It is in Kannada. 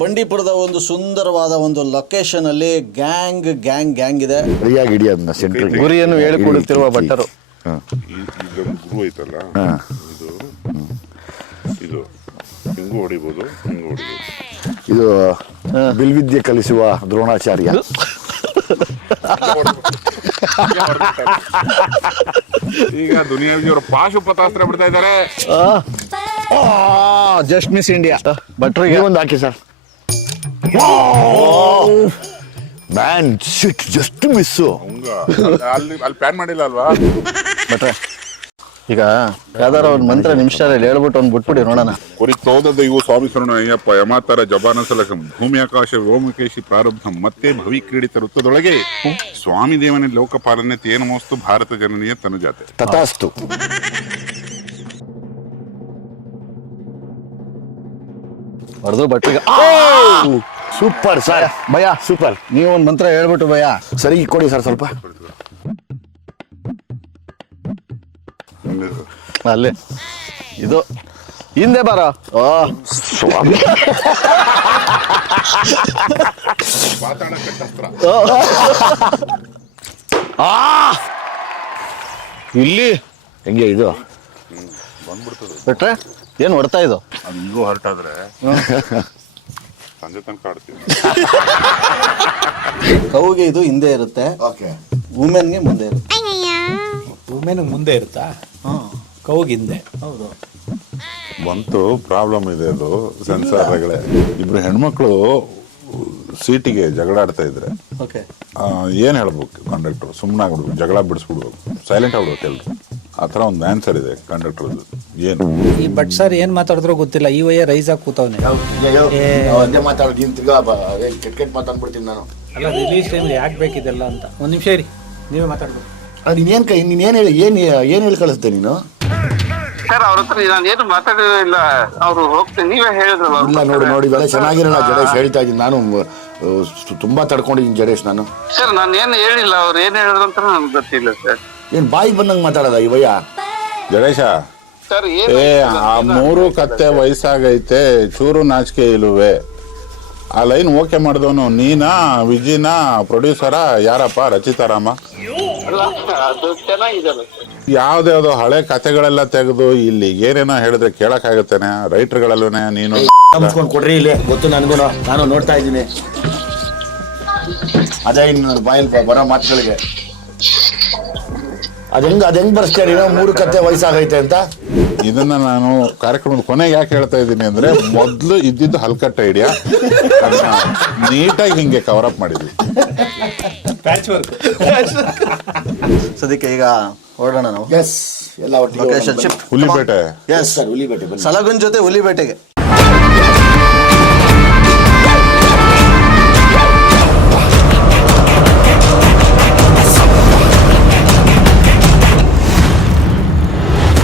ಬಂಡೀಪುರದ ಒಂದು ಸುಂದರವಾದ ಒಂದು ಲೊಕೇಶನ್ ಅಲ್ಲಿ ಗ್ಯಾಂಗ್ ಇದೆ. ಸರಿಯಾಗಿ ಹಿಡಿ ಅದನ್ನ ಸೆಂಟ್ರ್ ಗುರಿಯನ್ನು ಹೇಳಿಕೊಡುತ್ತಿರುವ ಭಟ್ಟರು. ಗುರು ಐತಲ್ಲ, ಇದು ಹಿಂಗೂ ಹೊಡಿಬೋದು, ಹಿಂಗೂ ಹೊಡಿಬೋದು. ಇದು ಬಿಲ್ವಿದ್ಯೆ ಕಲಿಸುವ ದ್ರೋಣಾಚಾರ್ಯ. ಈಗ ದುನಿಯಾವಿ ಅವರು ಪಾಶುಪತಾಸ್ತ್ರ ಬಿಡ್ತಾ ಇದ್ದಾರೆ. Just miss India. ಭಟ್ರಿಗೆ ಒಂದು ಹಾಕಿ sir. Man shit, just miss. ಅಲ್ಲಿ ಪ್ಲಾನ್ ಮಾಡಿಲ್ಲ ಅಲ್ವಾ ಭಟ್ರೆ? ಈಗ ಯಾವ್ದಾರ ಒಂದು ಮಂತ್ರ ನಿಮಿಷದಲ್ಲಿ ಹೇಳ್ಬಿಟ್ಟು ಒಂದು ಬಿಟ್ಬಿಡಿ ನೋಡೋಣ. ಕುರಿತೋದದ್ದು ಇವು ಸ್ವಾಮಿ ಶರಣ ಅಯ್ಯಪ್ಪ ಯಮಾತರ ಜಬಾನ ಸಲಕಂ ಭೂಮಿ ಆಕಾಶ ವ್ಯೋಮಕೇಶಿ ಪ್ರಾರಬ್ಧಂ ಮತ್ತೆ ಭವಿ ಕ್ರೀಡಿತ ವೃತ್ತದೊಳಗೆ ಸ್ವಾಮಿ ದೇವನೇ ಲೋಕಪಾಲನೆ ತೇನ ಮೋಸ್ತು ಭಾರತ ಜನನೀಯ ತನುಜಾತೆ ತಥಾಸ್ತು. ಹೊಡೆದು ಭಟ್ರಿಗೆ ಸೂಪರ್ ಸರ್. ಭಯ ಸೂಪರ್. ನೀವು ಒಂದು ಮಂತ್ರ ಹೇಳ್ಬಿಟ್ಟು ಭಯ. ಸರಿ ಕೊಡಿ ಸರ್ ಸ್ವಲ್ಪ. ಅಲ್ಲಿ ಇದು ಹಿಂದೆ ಬರ. ಇಲ್ಲಿ ಹೆಂಗೆ ಇದು ಬಿಟ್ರೆ ಏನ್ ಹೊಡ್ತಾ ಇದು? ಅದು ಈಗೂ ಹೊರಟಾದ್ರೆ ಸಂಜೆ ತನಕ ಆಡ್ತೀವಿ. ಕೌಗೆ ಇದು ಹಿಂದೆ ಇರುತ್ತೆ, ವುಮೆನ್ಗೆ ಮುಂದೆ ಇರುತ್ತೆ. ವುಮೆನ್ ಮುಂದೆ ಇರುತ್ತಾ? ಕೌಗೆ ಹಿಂದೆ. ಹೌದು. ಬಂತು ಪ್ರಾಬ್ಲಮ್ ಇದೆ. ಅದು ಸೆನ್ಸಾರ್ಗಳೇ. ಇಬ್ರು ಹೆಣ್ಮಕ್ಳು ಸೀಟಿಗೆ ಜಗಳ ಆಡ್ತಾ ಇದ್ರೆ ಏನ್ ಹೇಳ್ಬೇಕು ಕಂಡಕ್ಟರ್? ಸುಮ್ಮನೆ ಆಗ್ಬಿಡ್ಬೇಕು, ಜಗಳ ಬಿಡಿಸ್ಬಿಡ್ಬೇಕು, ಸೈಲೆಂಟ್ ಆಗ್ಬಿಡ್ಬೇಕು ಎಲ್ರು. ಆ ಥರ ಒಂದು ಆನ್ಸರ್ ಇದೆ ಕಂಡಕ್ಟರ್. ಏನು ಈ ಬಟ್ ಸರ್ ಏನ್ ಮಾತಾಡಿದ್ರು ಗೊತ್ತಿಲ್ಲ, ಈ ವಯ್ಯ ರೈಸ್ ಆಗಿ ಕೂತವ್ನೆ. ಕೆಟ್ಟ ಮಾತಾಡ್ಬಿಡ್ತೀನಿ ನಾನು. ಅಲ್ಲ, ರಿಲೀಸ್ ಟೈಮ್ ಯಾಕೆ ಬೇಕಿದೆಲ್ಲ ಅಂತ. ಒಂದ್ ನಿಮಿಷ ಇರಿ, ನೀವೇ ಮಾತಾಡ್ಬೇಕು. ನೀನೇನ್ ಹೇಳಿ ಏನ್ ಹೇಳಿ ಕಳಿಸ್ತೆ ನೀನು? ಸರ್ ಅವ್ರ ಹತ್ರ ನಾನು ಏನು ಮಾತಾಡಿಲ್ಲ, ಅವ್ರು ಹೋಗ್ತೀನಿ ನೀವೇ ಹೇಳಿದ್ರಲ್ಲ. ಇಲ್ಲ ನೋಡಿ ಇವೆಲ್ಲ ಚೆನ್ನಾಗಿರಲ್ಲ. ಜಡೇಶ್ ಹೇಳ್ತಾ ಇದ್ದೀನಿ, ನಾನು ತುಂಬಾ ತಡ್ಕೊಂಡಿದ್ದೀನಿ ಜಡೇಶ್ ನಾನು. ಸರ್ ನಾನು ಏನು ಹೇಳಿಲ್ಲ, ಅವ್ರು ಏನ್ ಹೇಳಿದ್ರು ಅಂತ ನಮ್ಗೆ ಗೊತ್ತಿಲ್ಲ ಸರ್. ಏನ್ ಬಾಯಿಗೆ ಬಂದಂಗೆ ಮಾತಾಡೋದ ಇವಯ್ಯ? ಜಡೇಶ, ಸರ್ ಆ ಮೂರು ಕತ್ತೆ ವಯಸ್ಸಾಗೈತೆ, ಚೂರು ನಾಚಿಕೆ ಇಲ್ಲುವೆ. ಆ ಲೈನ್ ಓಕೆ ಮಾಡಿದವನು ನೀನಾ, ವಿಜಿನಾ, ಪ್ರೊಡ್ಯೂಸರ, ಯಾರಪ್ಪ? ರಚಿತಾರಾಮ. ಅದು ಚೆನ್ನಾಗಿದೆಲ್ಲ ಸರ್. ಯಾವ್ದ್ಯಾವ್ದೋ ಹಳೆ ಕತೆಗಳೆಲ್ಲ ತೆಗೆದು ಇಲ್ಲಿ ಏನೇನೋ ಹೇಳಿದ್ರೆ ಕೇಳಕ್ಕಾಗತ್ತೇನೆ? ರೈಟರ್ಗಳಲ್ವೇ ನೀನು? ಮುಚ್ಕೊಂಡು ಕೊಡ್ರಿ ಇಲ್ಲಿ, ಗೊತ್ತು ನನಗೂ, ನಾನು ನೋಡ್ತಾ ಇದ್ದೀನಿ. ಅದೇ ಇನ್ನು ಬಾಯಲ್ಲಿ ಬರೋ ಮಾತುಗಳಿಗೆ ಅದ್ ಹೆಂಗ್ ಬರ್ಸ್ತೀಯ ನೀನು? ಮೂರು ಕತ್ತೆ ವಯಸ್ಸಾಗೈತೆ ಅಂತ. ಇದನ್ನ ನಾನು ಕಾರ್ಯಕ್ರಮದ ಕೊನೆಗೆ ಯಾಕೆ ಹೇಳ್ತಾ ಇದ್ದೀನಿ ಅಂದ್ರೆ, ಮೊದ್ಲು ಇದ್ದಿದ್ದು ಹಲ್ಕಟ್ಟ ಐಡಿಯಾ, ಅದನ್ನ ನೀಟಾಗಿ ಹಿಂಗೆ ಕವರ್ ಅಪ್ ಮಾಡಿದ್ವಿ. ಸದ್ಯಕ್ಕೆ ಈಗ ಹೊರಡೋಣ ನಾವು. ಎಸ್, ಎಲ್ಲ ಒಟ್ಟಿಗೆ ಲೊಕೇಶನ್ ಶಿಫ್ಟ್. ಹುಲಿಪೇಟೆ. ಎಸ್, ಹುಲಿಬೇಟೆ ಸಲಗುನ್ ಜೊತೆ ಹುಲಿಬೇಟೆಗೆ.